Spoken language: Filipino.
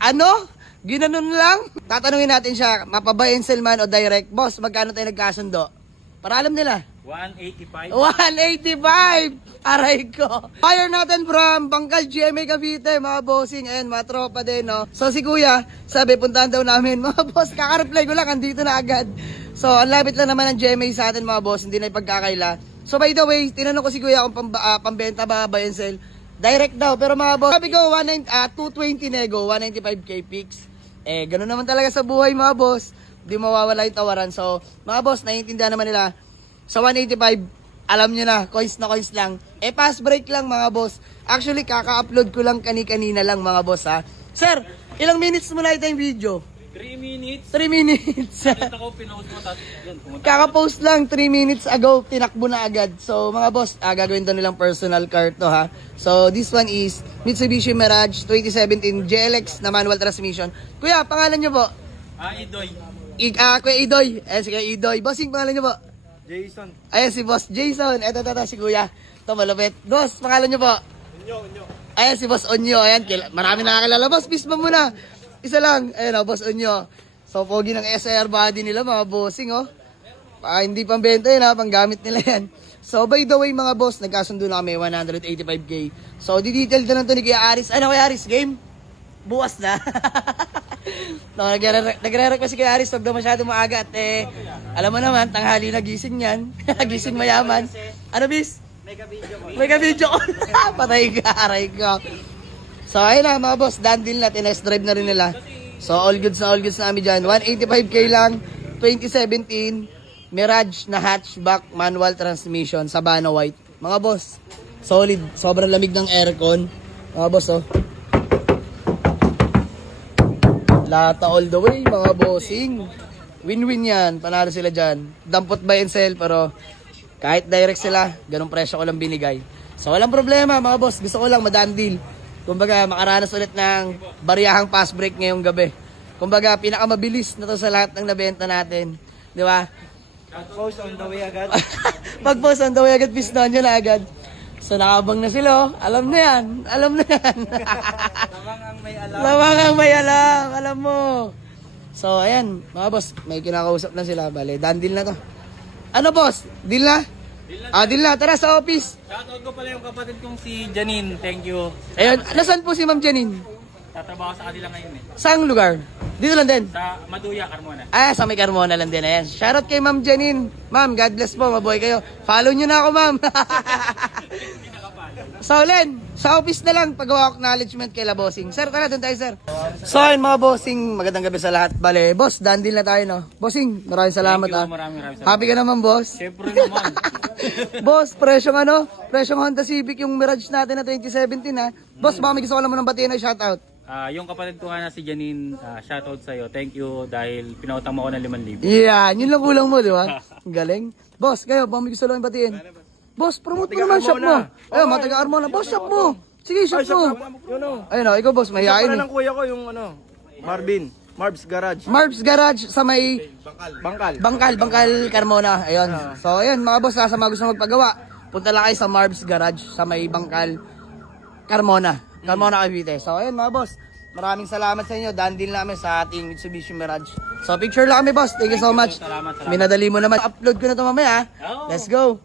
Ano? Ginanon lang? Tatanungin natin siya, mapa-buy and sell man o direct? Boss, magkano tayo nagkasundo? Para alam nila. 185. 185! Aray ko. Fire natin from Bangkal, GMA Cavite, mga bossing. Ayan, mga tropa din, no? So, si kuya, sabi, puntahan daw namin. Mga boss, kakareply ko lang, andito na agad. So, ang lapit lang naman ng GMA sa atin, mga boss. Hindi na ipagkakaila. So, by the way, tinanong ko si kuya kung pambenta ba, buy and sell. Direct daw. Pero mga boss, sabi ko, 220 nego, 195k fix. Eh, gano'n naman talaga sa buhay, mga boss. Di mawawala yung tawaran. So, mga boss, naiintindihan naman nila. Sa 185, alam nyo na, coins na coins lang. Eh, fast break lang, mga boss. Actually, kaka-upload ko lang kani-kanina lang, mga boss, ha. Sir, ilang minutes mo na ito yung video? 3 minutes. 3 minutes. Nakita ko, pinost mo. Kaka-post lang, 3 minutes ago, tinakbo na agad. So, mga boss, gagawin to nilang personal car to, ha. So, this one is Mitsubishi Mirage 2017 GLX na manual transmission. Kuya, pangalan nyo po? Idoy. Kuya Idoy. Ayan, si Kuya Idoy. Bossing, pangalan nyo po? Jason. Ayan, si Boss Jason. Eto, si Kuya. Ito, malapit. Boss, pangalan nyo po? Onyo. Ayan, si Boss Onyo. Ayan, marami nakakilala. Boss, peace ba muna? Isa lang. Ayan, Boss Onyo. So, pogi ng SIR body nila, mga bossing, oh. Hindi pang benta yun, ha. Panggamit nila yan. So, by the way, mga boss, nagkasundo na kami, 185k. So, di-detail na lang to ni Kuya Aris. Ano, Kuya Aris? Game? Buwas na. No, nagre-request si Kuya Aris, huwag daw masyado maaga at alam mo naman, tanghali na gising yan. Gising mayaman. Ano, bis? Mega video ko. Patay ka, aray ka. So, ayun na, mga boss, done deal na, tinest drive na rin nila. So, all goods na kami dyan. 185k lang, 2017, Mirage na hatchback manual transmission sa Bano White. Mga boss, solid. Sobrang lamig ng aircon. Mga boss, oh. Lata all the way, mga bossing. Win-win yan. Panalo sila dyan. Dampot buy and sell, pero kahit direct sila, ganong presyo ko lang binigay. So, walang problema, mga boss. Gusto ko lang madaan deal. Kumbaga, makaranas ulit ng bariyahang fast break ngayong gabi. Kumbaga, pinakamabilis na to sa lahat ng nabenta natin. Di ba? Pag-post on the way agad. Pag-post on the way agad, piston nyo na agad. So, nakabang na sila, oh. Alam na yan. Alam na yan. Lamang ang may alam. Lamang ang may alam. Alam mo. So, ayan. Mga boss, may kinakausap na sila. Bale, done deal na to. Ano, boss? Deal na? Deal na. Tara sa office. Shoutout ko pala yung kapatid kong si Janine. Thank you. Ayun. Nasaan po si Ma'am Janine? Tatrabaho sa kanila ngayon eh. Saang lugar? Dito lang din? Sa Maduya, Carmona. Sa may Carmona lang din. Ayan. Shoutout kay Ma'am Janine. Ma'am, God bless po. Mabuhay kayo. Follow nyo na ako, ma'am. So, Len, sa office na lang pagawa acknowledgement kay La Bossing. Sir, tara, doon tayo, sir. So, ayun, mga bossing, magandang gabi sa lahat. Bale, boss, done deal na tayo, no? Bossing, maraming salamat, ha. Maraming salamat. Happy ka naman, boss? Siyempre naman. Boss, presyong presyong Honda Civic yung Mirage natin na 2017, ha. Boss, baka may gusto ko lang mo ng batiin na shoutout. Yung kapatid ko nga na si Janine, shoutout sa'yo. Thank you dahil pinautang mo ako ng 5,000. Yeah, yun lang kulang mo, di ba? Galing. Boss, kayo, baka may gusto lang batiin. Boss, promote mo naman shop mo. Ayun, mga taga-Armona. Boss, shop mo. Sige, shop mo. Ayun, ikaw, boss, mahihain. Shop ng kuya ko yung Marb's Garage. Marb's Garage sa may Bangkal, Carmona. Ayun. So, ayun, mga boss, sa mga gusto magpagawa, punta lang kayo sa Marb's Garage sa may Bangkal, Carmona, Cavite. So, ayun, mga boss, maraming salamat sa inyo. Done deal namin sa ating Mitsubishi Mirage. So, picture lang kami, boss. Thank you so much. Salamat. Minadali mo naman. Upload ko na ito mamaya. Let's go.